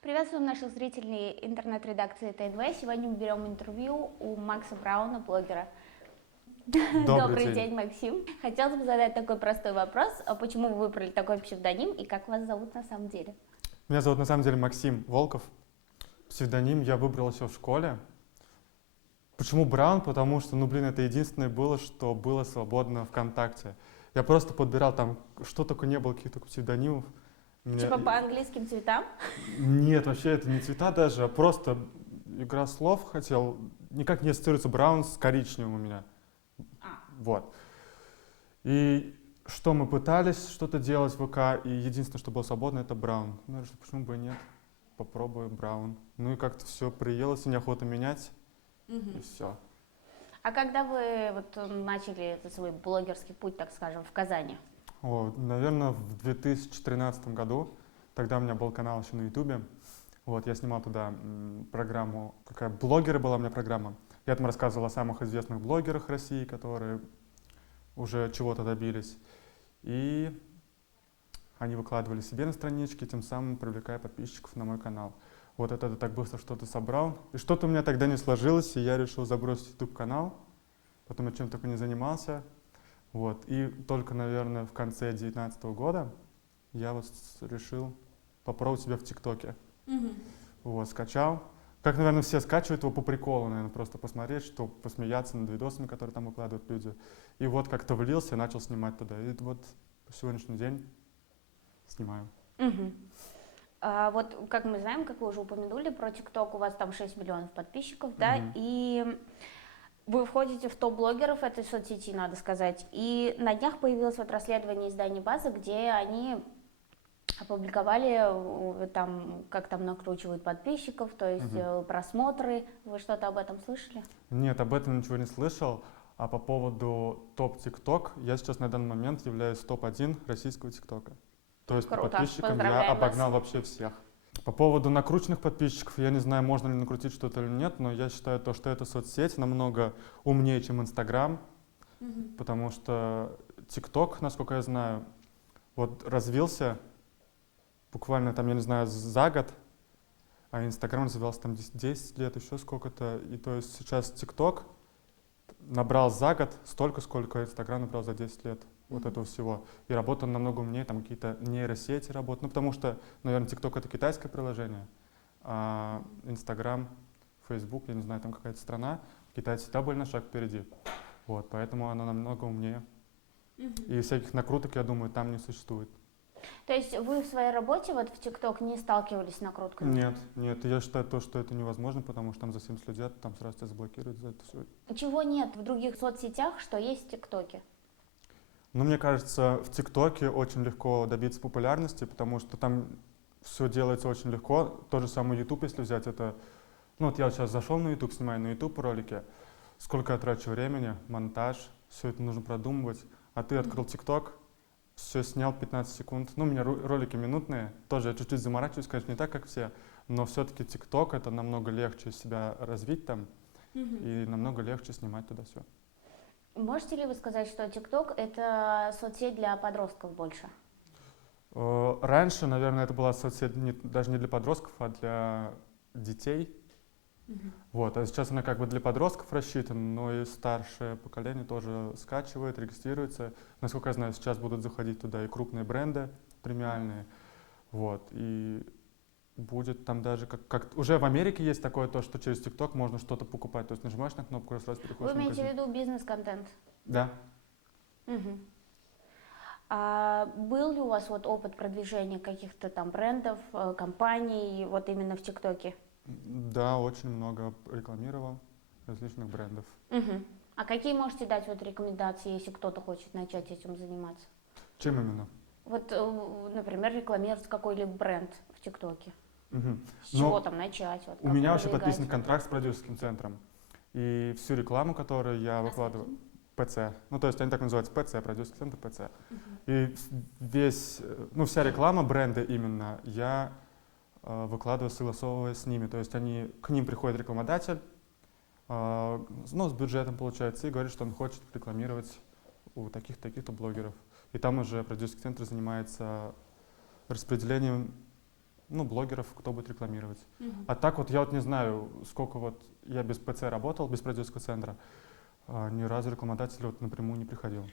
Приветствуем наших зрителей интернет-редакции ТНВ. Сегодня мы берем интервью у Макса Брауна, блогера. Добрый день, Максим. Хотелось бы задать такой простой вопрос. Почему вы выбрали такой псевдоним и как вас зовут на самом деле? Меня зовут на самом деле Максим Волков. Псевдоним я выбрал еще в школе. Почему Браун? Потому что, это единственное было, что было свободно ВКонтакте. Я просто подбирал там, что только не было, каких-то псевдонимов. Типа по английским цветам? Нет, вообще это не цвета даже, а просто игра слов хотел. Никак не ассоциируется Браун с коричневым у меня. Вот. И что мы пытались что-то делать в ВК, и единственное, что было свободно, это Браун. Ну, решил, почему бы и нет, попробую Браун. Ну и как-то все приелось, и неохота менять, и все. А когда вы начали этот свой блогерский путь, так скажем, в Казани? Наверное, в 2013 году. Тогда у меня был канал еще на Ютубе. Я снимал туда программу, какая блогеры была у меня программа. Я там рассказывал о самых известных блогерах России, которые уже чего-то добились. И они выкладывали себе на страничке, тем самым привлекая подписчиков на мой канал. Это так быстро что-то собрал. И что-то у меня тогда не сложилось, и я решил забросить YouTube-канал. Потом я чем-то не занимался. И только, наверное, в конце 2019 года я решил попробовать себя в ТикТоке. Скачал. Как, наверное, все скачивают его по приколу, наверное, просто посмотреть, что посмеяться над видосами, которые там выкладывают люди. И как-то влился и начал снимать туда. И по сегодняшний день снимаю. Как мы знаем, как вы уже упомянули про ТикТок, у вас там 6 миллионов подписчиков, да, и вы входите в топ-блогеров этой соцсети, надо сказать. И на днях появилось расследование издания «База», где они опубликовали, как там накручивают подписчиков, то есть просмотры. Вы что-то об этом слышали? Нет, об этом ничего не слышал. А по поводу топ-ТикТок, я сейчас на данный момент являюсь топ-1 российского ТикТока. То есть Круто. по подписчикам я Поздравляем обогнал вас. вообще всех. По поводу накрученных подписчиков, я не знаю, можно ли накрутить что-то или нет, но я считаю, что эта соцсеть намного умнее, чем Инстаграм, потому что ТикТок, насколько я знаю, развился буквально я не знаю, за год, а Инстаграм развивался 10 лет, еще сколько-то. И то есть сейчас ТикТок набрал за год столько, сколько Инстаграм набрал за 10 лет. Этого всего. И работа намного умнее, там какие-то нейросети работают. Потому что, наверное, ТикТок — это китайское приложение, а Инстаграм, Фейсбук, я не знаю, там какая-то страна, китайцы всегда были на шаг впереди. Поэтому она намного умнее. И всяких накруток, я думаю, там не существует. То есть вы в своей работе в ТикТок не сталкивались с накрутками? Нет, я считаю что это невозможно, потому что там за всем следят, там сразу тебя заблокируют за это все. Чего нет в других соцсетях, что есть в ТикТоке? Мне кажется, в ТикТоке очень легко добиться популярности, потому что там все делается очень легко. Тот же самый YouTube, если взять, это... я сейчас зашел на YouTube, снимаю на YouTube ролики. Сколько я трачу времени, монтаж, все это нужно продумывать. А ты открыл ТикТок, все снял 15 секунд. У меня ролики минутные, тоже я чуть-чуть заморачиваюсь, конечно, не так, как все, но все-таки ТикТок — это намного легче себя развить там, и намного легче снимать туда все. Можете ли вы сказать, что ТикТок — это соцсеть для подростков больше? Раньше, наверное, это была соцсеть даже не для подростков, а для детей. А сейчас она для подростков рассчитана, но и старшее поколение тоже скачивает, регистрируется. Насколько я знаю, сейчас будут заходить туда и крупные бренды премиальные. И будет там даже как уже в Америке есть такое то, что через ТикТок можно что-то покупать. То есть нажимаешь на кнопку и сразу переходишь в магазин. Вы имеете в виду бизнес-контент? Да. А был ли у вас опыт продвижения каких-то там брендов, компаний именно в ТикТоке? Да, очень много рекламировал различных брендов. А какие можете дать рекомендации, если кто-то хочет начать этим заниматься? Чем именно? Например, рекламировать какой-либо бренд в ТикТоке. С Но чего там начать? У меня вообще подписан контракт с продюсерским центром. И всю рекламу, которую я выкладываю, ПЦ, то есть они так называются, ПЦ, продюсерский центр ПЦ. И вся реклама бренда именно я выкладываю, согласовывая с ними. То есть к ним приходит рекламодатель, с бюджетом получается, и говорит, что он хочет рекламировать у таких-то блогеров. И там уже продюсерский центр занимается распределением ну, блогеров, кто будет рекламировать. А так вот я вот не знаю, сколько вот я без ПЦ работал, без продюсерского центра, ни разу рекламодатель вот напрямую не приходил.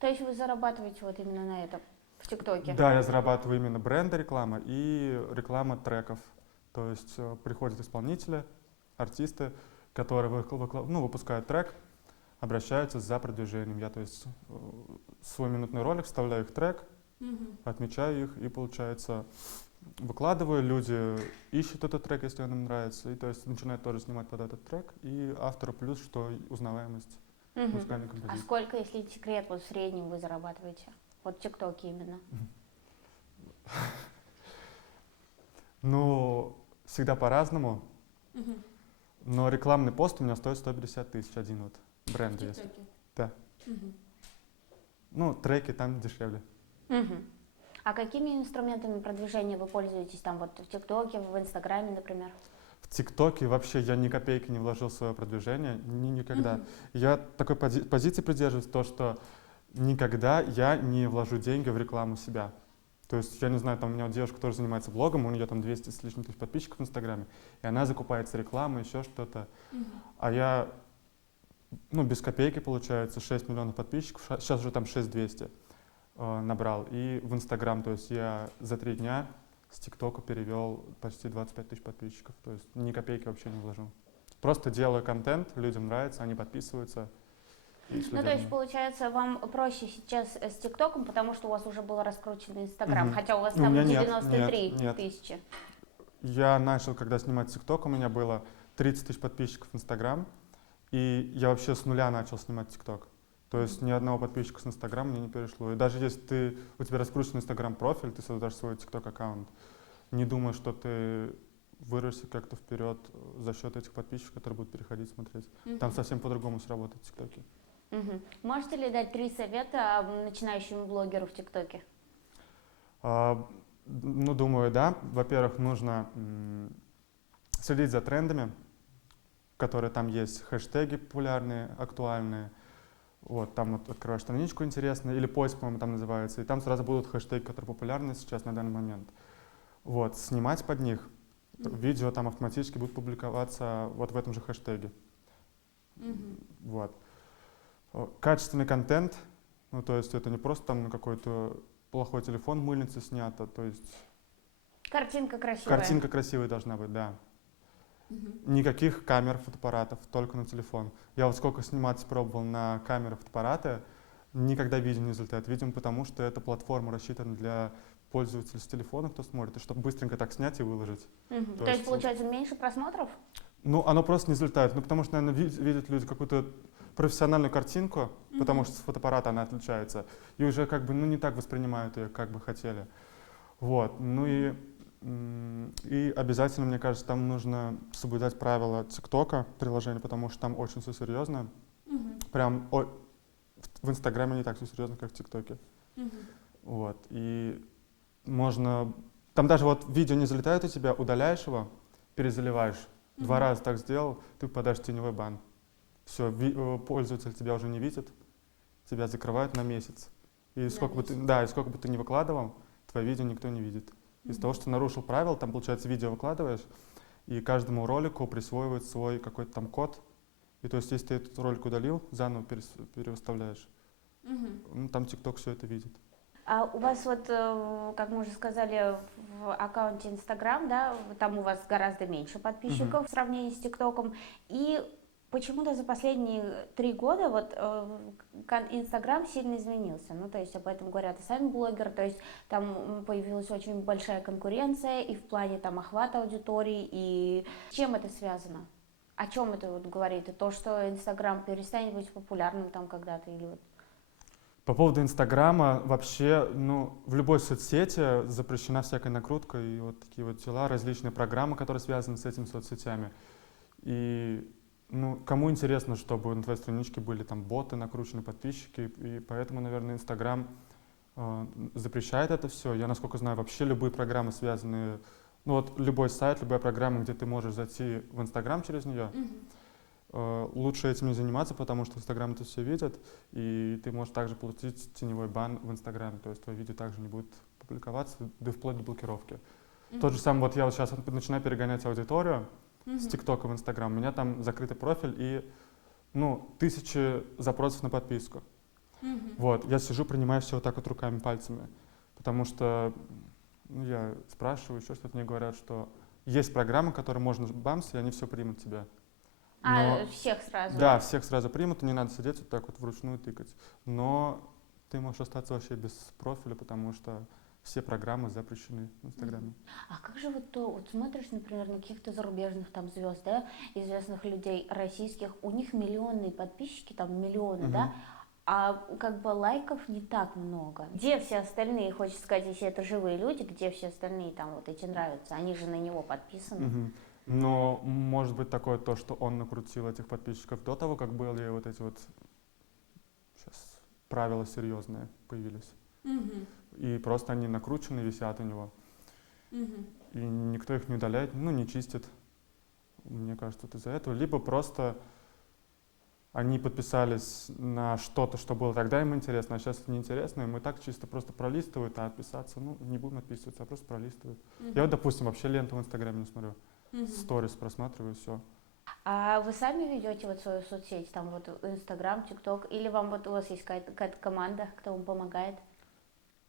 То есть вы зарабатываете вот именно на этом, в ТикТоке? Да, я зарабатываю именно бренда реклама и реклама треков. То есть приходят исполнители, артисты, которые выпускают трек, обращаются за продвижением. Я, то есть, свой минутный ролик, вставляю их в трек, отмечаю их и, получается, выкладываю, люди ищут этот трек, если он им нравится, и то есть начинают тоже снимать под этот трек, и автору плюс, что узнаваемость музыкальной А композиции. сколько, если не секрет, вот в среднем вы зарабатываете? Вот в ТикТоке именно. Ну, всегда по-разному, но рекламный пост у меня стоит 150 тысяч один вот, бренд есть. Да. Ну, треки там дешевле. А какими инструментами продвижения вы пользуетесь там вот в ТикТоке, в Инстаграме, например? В ТикТоке вообще я ни копейки не вложил в свое продвижение, никогда. Я такой позиции придерживаюсь, то, что никогда я не вложу деньги в рекламу себя. То есть, я не знаю, там у меня вот девушка тоже занимается блогом, у нее там 200 с лишним тысяч подписчиков в Инстаграме, и она закупается рекламой, еще что-то. А я, ну, без копейки, получается, 6 миллионов подписчиков, сейчас уже там 6200 набрал. И в Инстаграм, то есть я за 3 дня с ТикТока перевел почти 25 тысяч подписчиков, то есть ни копейки вообще не вложил. Просто делаю контент, людям нравится, они подписываются. Ну, то есть, получается, вам проще сейчас с ТикТоком, потому что у вас уже был раскрученный Инстаграм, хотя у вас там 93 тысячи. Я начал, когда снимать ТикТок, у меня было 30 тысяч подписчиков в Инстаграм, и я вообще с нуля начал снимать ТикТок. То есть ни одного подписчика с Инстаграма мне не перешло. И даже если у тебя раскручен Инстаграм-профиль, ты создашь свой ТикТок-аккаунт, не думай, что ты вырвешься как-то вперед за счет этих подписчиков, которые будут переходить, смотреть. Там совсем по-другому сработает в ТикТоке. Можете ли дать 3 совета начинающему блогеру в ТикТоке? Ну, думаю, да. Во-первых, нужно следить за трендами, которые там есть, хэштеги популярные, актуальные. Вот, там вот открываешь страничку интересную, или поиск, по-моему, там называется, и там сразу будут хэштеги, которые популярны сейчас на данный момент. Вот, снимать под них. Видео там автоматически будут публиковаться вот в этом же хэштеге. Вот. Качественный контент, ну, то есть это не просто там на какой-то плохой телефон мыльницы снято, то есть... Картинка красивая. Картинка красивая должна быть, да. Никаких камер, фотоаппаратов, только на телефон. Я вот сколько сниматься пробовал на камеры, фотоаппараты, никогда видео не взлетает. Видимо, потому что эта платформа рассчитана для пользователей с телефона, кто смотрит, и чтобы быстренько так снять и выложить. То есть, получается, меньше просмотров? Ну, оно просто не взлетает. Ну, потому что, наверное, видят люди какую-то профессиональную картинку, потому что с фотоаппарата она отличается, и уже как бы, ну, не так воспринимают ее, как бы хотели. Вот. Ну и обязательно, мне кажется, там нужно соблюдать правила ТикТока, приложения, потому что там очень все серьезно. Прям в Инстаграме не так все серьезно, как в ТикТоке. Вот. И можно... Там даже вот видео не залетает у тебя, удаляешь его, перезаливаешь. 2 раза так сделал, ты попадаешь в теневой бан. Все, пользователь тебя уже не видит, тебя закрывают на месяц. И сколько бы ты ни выкладывал, твое видео никто не видит. Из-за того, что нарушил правила, там, получается, видео выкладываешь, и каждому ролику присваивает свой какой-то там код. И то есть, если ты этот ролик удалил, заново перевыставляешь. Ну, там ТикТок все это видит. А у вас вот, как мы уже сказали, в аккаунте Инстаграм, да, там у вас гораздо меньше подписчиков в сравнении с ТикТоком. И почему-то за последние 3 года вот Инстаграм сильно изменился. Ну, то есть об этом говорят и сами блогеры. То есть там появилась очень большая конкуренция и в плане там охвата аудитории. И с чем это связано? О чем это вот говорит? И то, что Инстаграм перестанет быть популярным там когда-то или вот... По поводу Инстаграма, вообще, ну, в любой соцсети запрещена всякая накрутка и вот такие вот дела, различные программы, которые связаны с этими соцсетями. И, ну, кому интересно, чтобы на твоей страничке были там боты, накрученные подписчики, и поэтому, наверное, Инстаграм запрещает это все. Я, насколько знаю, вообще любые программы связанные, ну вот любой сайт, любая программа, где ты можешь зайти в Инстаграм через нее, лучше этим не заниматься, потому что Инстаграм это все видит, и ты можешь также получить теневой бан в Инстаграме, то есть твое видео также не будет публиковаться, да вплоть до блокировки. Тот же самый, вот я вот сейчас начинаю перегонять аудиторию с ТикТока в Инстаграм, у меня там закрытый профиль и, ну, 1000 запросов на подписку. Вот, я сижу, принимаю все вот так вот руками, пальцами, потому что, ну, я спрашиваю, еще что-то, мне говорят, что есть программы, которые можно бамс, и они все примут тебя. Но, Всех сразу? да, всех сразу примут, и не надо сидеть вот так вот вручную тыкать. Но ты можешь остаться вообще без профиля, потому что все программы запрещены в Инстаграме. А как же вот смотришь, например, на каких-то зарубежных там звезд, да, известных людей российских, у них миллионные подписчики, там миллионы, да, а как бы лайков не так много. Где все остальные, хочется сказать, если это живые люди, где все остальные там вот эти нравятся, они же на него подписаны. Но может быть такое то, что он накрутил этих подписчиков до того, как были вот эти вот сейчас правила серьезные появились. И просто они накручены, висят у него. И никто их не удаляет, ну, не чистит. Мне кажется, вот из-за этого. Либо просто они подписались на что-то, что было тогда им интересно, а сейчас это неинтересно, им и так чисто просто пролистывают, а отписаться, ну, не будем отписываться, а просто пролистывают. Я вот, допустим, вообще ленту в Инстаграме не смотрю. Сторис просматриваю, все. А вы сами ведете вот свою соцсеть, там вот Инстаграм, ТикТок, или вам вот у вас есть какая-то команда, кто вам помогает?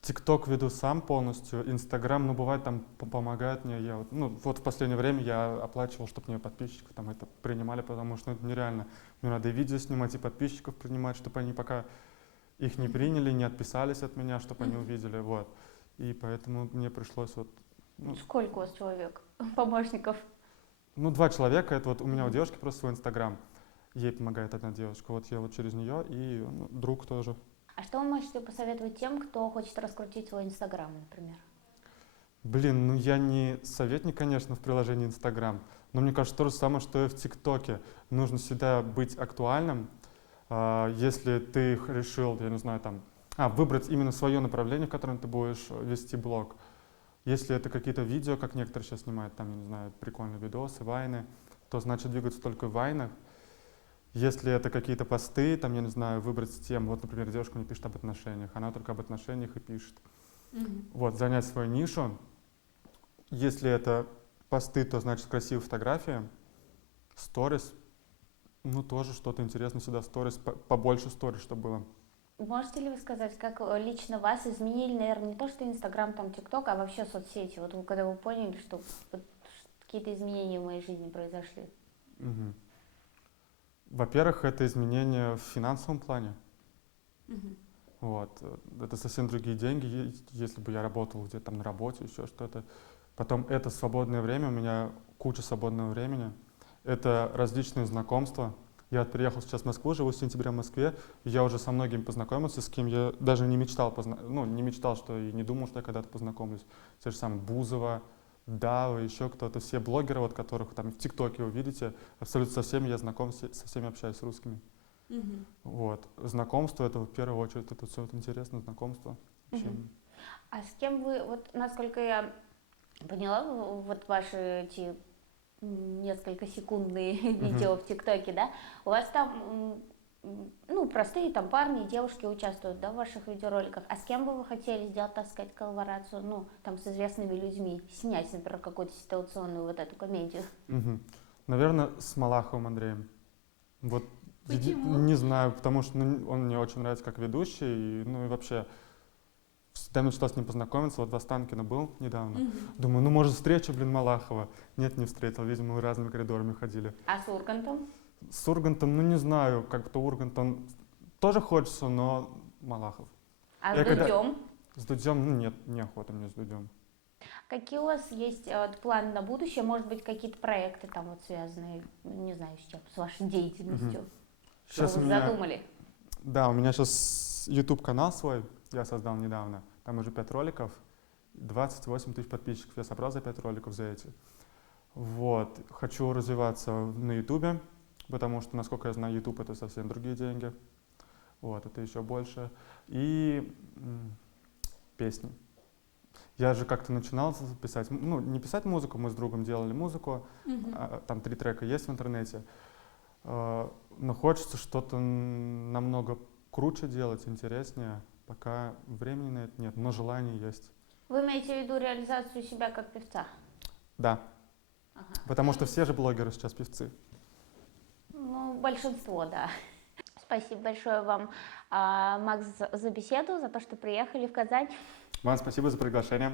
ТикТок веду сам полностью, Инстаграм, ну, бывает, там помогает мне. Я вот, ну, вот в последнее время я оплачивал, чтобы мне подписчиков там это принимали, потому что это нереально. Мне надо и видео снимать, и подписчиков принимать, чтобы они пока их не приняли, не отписались от меня, чтобы они увидели, вот. И поэтому мне пришлось вот... Ну, сколько у вас человек, помощников? Ну, 2 человека, это вот у меня у девушки просто свой Инстаграм, ей помогает одна девушка, вот я вот через нее и ну, друг тоже. А что вы можете посоветовать тем, кто хочет раскрутить свой Инстаграм, например? Блин, ну я не советник, конечно, в приложении Инстаграм, но мне кажется, то же самое, что и в ТикТоке. Нужно всегда быть актуальным. Если ты решил, я не знаю, там, выбрать именно свое направление, в котором ты будешь вести блог. Если это какие-то видео, как некоторые сейчас снимают, там, я не знаю, прикольные видосы, вайны, то значит двигаться только в вайнах. Если это какие-то посты, там, я не знаю, выбрать тему, вот, например, девушка мне пишет об отношениях, она только об отношениях и пишет. Вот, занять свою нишу. Если это посты, то значит красивые фотографии, сторис, ну тоже что-то интересное сюда, сторис, побольше сторис, чтобы было. Можете ли вы сказать, как лично вас изменили, наверное, не то, что Инстаграм, там, ТикТок, а вообще соцсети? Вот вы, когда вы поняли, что вот какие-то изменения в моей жизни произошли? Мгм. Во-первых, это изменения в финансовом плане. Вот. Это совсем другие деньги, если бы я работал где-то там на работе, еще что-то. Потом это свободное время, у меня куча свободного времени. Это различные знакомства. Я приехал сейчас в Москву, живу с сентября в Москве, и я уже со многими познакомился, с кем я даже не мечтал, ну, не мечтал, что и не думал, что я когда-то познакомлюсь. Те же самые Бузова, Дава, еще кто-то, все блогеры, вот которых там в ТикТоке вы видите, абсолютно со всеми я знаком, со всеми общаюсь с русскими. Вот. Знакомство, это в первую очередь, это все вот интересно, знакомство. А с кем вы, вот насколько я поняла, вот ваши эти несколько секундные видео в ТикТоке, да, у вас там, ну, простые там парни, девушки участвуют, да, в ваших видеороликах. А с кем бы вы хотели сделать, так сказать, коллаборацию, ну, там, с известными людьми, снять, например, какую-то ситуационную вот эту комедию? Наверное, с Малаховым Андреем. Вот. Почему? Не знаю, потому что ну, он мне очень нравится как ведущий, и, ну и вообще всегда мечтал с ним познакомиться, вот в Останкино был недавно. Думаю, ну может встреча, блин, Малахова. Нет, не встретил, видимо, мы разными коридорами ходили. А с Ургантом? С Ургантом, ну не знаю, как-то Ургант, он тоже хочется, но Малахов. А Я с Дудем? С Дудем, ну нет, неохота мне с Дудем. Какие у вас есть вот, планы на будущее? Может быть, какие-то проекты там вот связанные, не знаю, с чем, с вашей деятельностью? Что Сейчас вы у меня, задумали? да, у меня сейчас YouTube канал свой, я создал недавно. Там уже 5 роликов, 28 тысяч подписчиков я собрал за 5 роликов за эти. Вот, хочу развиваться на YouTube, потому что, насколько я знаю, YouTube это совсем другие деньги. Вот, это еще больше. И песни. Я же как-то начинал писать, ну, не писать музыку, мы с другом делали музыку, там 3 трека есть в интернете, но хочется что-то намного круче делать, интереснее, пока времени на это нет, но желание есть. Вы имеете в виду реализацию себя как певца? Да, Ага. потому что все же блогеры сейчас певцы. Ну, большинство, да. Спасибо большое вам, Макс, за беседу, за то, что приехали в Казань. Вам спасибо за приглашение.